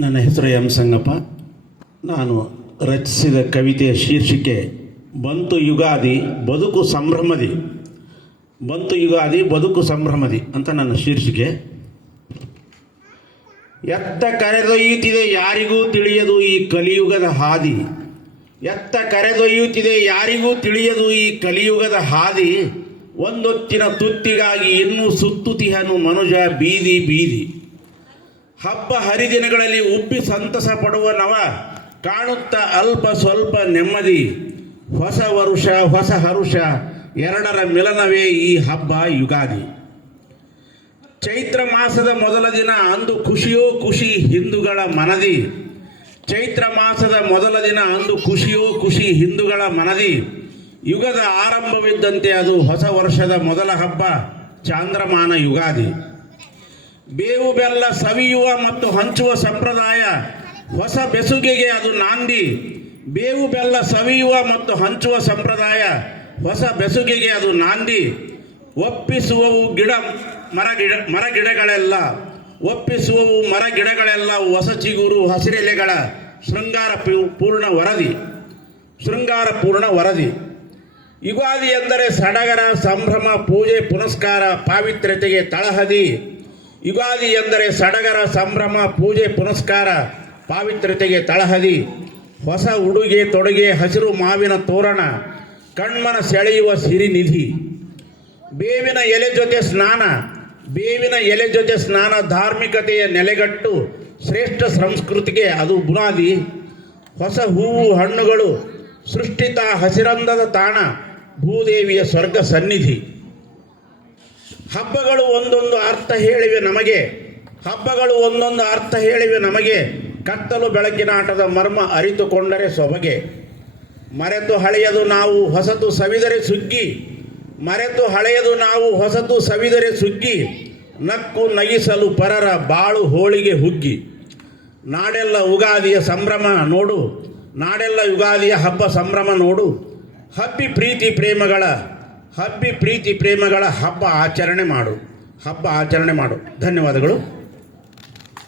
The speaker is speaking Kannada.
ನನ್ನ ಹೆಸರು ಎಂ ಸಂಗಪ್ಪ. ನಾನು ರಚಿಸಿದ ಕವಿತೆಯ ಶೀರ್ಷಿಕೆ ಬಂತು ಯುಗಾದಿ ಬದುಕು ಸಂಭ್ರಮದಿ. ಬಂತು ಯುಗಾದಿ ಬದುಕು ಸಂಭ್ರಮದಿ ಅಂತ ನನ್ನ ಶೀರ್ಷಿಕೆ. ಎತ್ತ ಕರೆದೊಯ್ಯುತ್ತಿದೆ ಯಾರಿಗೂ ತಿಳಿಯದು ಈ ಕಲಿಯುಗದ ಹಾದಿ. ಎತ್ತ ಕರೆದೊಯ್ಯುತ್ತಿದೆ ಯಾರಿಗೂ ತಿಳಿಯದು ಈ ಕಲಿಯುಗದ ಹಾದಿ. ಒಂದೊತ್ತಿನ ತುತ್ತಿಗಾಗಿ ಇನ್ನೂ ಸುತ್ತುತಿಹನು ಮನುಜ ಬೀದಿ ಬೀದಿ. ಹಬ್ಬ ಹರಿದಿನಗಳಲ್ಲಿ ಉಬ್ಬಿ ಸಂತಸ ಪಡುವ ನವ ಕಾಣುತ್ತ ಅಲ್ಪ ಸ್ವಲ್ಪ ನೆಮ್ಮದಿ. ಹೊಸ ವರುಷ ಹೊಸ ಹರುಷ ಎರಡರ ಮಿಲನವೇ ಈ ಹಬ್ಬ ಯುಗಾದಿ. ಚೈತ್ರ ಮಾಸದ ಮೊದಲ ದಿನ ಅಂದು ಖುಷಿಯೋ ಖುಷಿ ಹಿಂದೂಗಳ ಮನದಿ. ಚೈತ್ರ ಮಾಸದ ಮೊದಲ ದಿನ ಅಂದು ಖುಷಿಯೋ ಖುಷಿ ಹಿಂದೂಗಳ ಮನದಿ. ಯುಗದ ಆರಂಭವಿದ್ದಂತೆ ಅದು ಹೊಸ ವರ್ಷದ ಮೊದಲ ಹಬ್ಬ ಚಾಂದ್ರಮಾನ ಯುಗಾದಿ. ಬೇವು ಬೆಲ್ಲ ಸವಿಯುವ ಮತ್ತು ಹಂಚುವ ಸಂಪ್ರದಾಯ ಹೊಸ ಬೆಸುಗೆಗೆ ಅದು ನಾಂದಿ. ಬೇವು ಬೆಲ್ಲ ಸವಿಯುವ ಮತ್ತು ಹಂಚುವ ಸಂಪ್ರದಾಯ ಹೊಸ ಬೆಸುಗೆಗೆ ಅದು ನಾಂದಿ. ಒಪ್ಪಿಸುವವು ಮರಗಿಡಗಳೆಲ್ಲ ಒಪ್ಪಿಸುವವು ಮರಗಿಡಗಳೆಲ್ಲ ಹೊಸ ಚಿಗುರು ಹಸಿರೆಲೆಗಳ ಶೃಂಗಾರ ಪೂರ್ಣ ವರದಿ. ಯುಗಾದಿ ಎಂದರೆ ಸಡಗರ ಸಂಭ್ರಮ ಪೂಜೆ ಪುನಸ್ಕಾರ ಪಾವಿತ್ರ್ಯತೆಗೆ ತಳಹದಿ. ಯುಗಾದಿ ಎಂದರೆ ಸಡಗರ ಸಂಭ್ರಮ ಪೂಜೆ ಪುನಸ್ಕಾರ ಪಾವಿತ್ರ್ಯತೆಗೆ ತಳಹದಿ. ಹೊಸ ಉಡುಗೆ ತೊಡುಗೆ ಹಸಿರು ಮಾವಿನ ತೋರಣ ಕಣ್ಮನ ಸೆಳೆಯುವ ಸಿರಿನಿಧಿ. ಬೇವಿನ ಎಲೆ ಜೊತೆ ಸ್ನಾನ ಧಾರ್ಮಿಕತೆಯ ನೆಲೆಗಟ್ಟು ಶ್ರೇಷ್ಠ ಸಂಸ್ಕೃತಿಗೆ ಅದು ಬುನಾದಿ. ಹೊಸ ಹೂವು ಹಣ್ಣುಗಳು ಸೃಷ್ಟಿತ ಹಸಿರಂದದ ತಾಣ ಭೂದೇವಿಯ ಸ್ವರ್ಗ ಸನ್ನಿಧಿ. ಹಬ್ಬಗಳು ಒಂದೊಂದು ಅರ್ಥ ಹೇಳಿವೆ ನಮಗೆ ಕತ್ತಲು ಬೆಳಕಿನ ಆಟದ ಮರ್ಮ ಅರಿತುಕೊಂಡರೆ ಸೊಬಗೆ. ಮರೆತು ಹಳೆಯದು ನಾವು ಹೊಸತು ಸವಿದರೆ ಸುಗ್ಗಿ ನಕ್ಕು ನಗಿಸಲು ಪರರ ಬಾಳು ಹೋಳಿಗೆ ಹುಗ್ಗಿ. ನಾಡೆಲ್ಲ ಯುಗಾದಿಯ ಹಬ್ಬ ಸಂಭ್ರಮ ನೋಡು. ಹಬ್ಬಿ ಪ್ರೀತಿ ಪ್ರೇಮಗಳ ಹಬ್ಬ ಆಚರಣೆ ಮಾಡು. ಧನ್ಯವಾದಗಳು.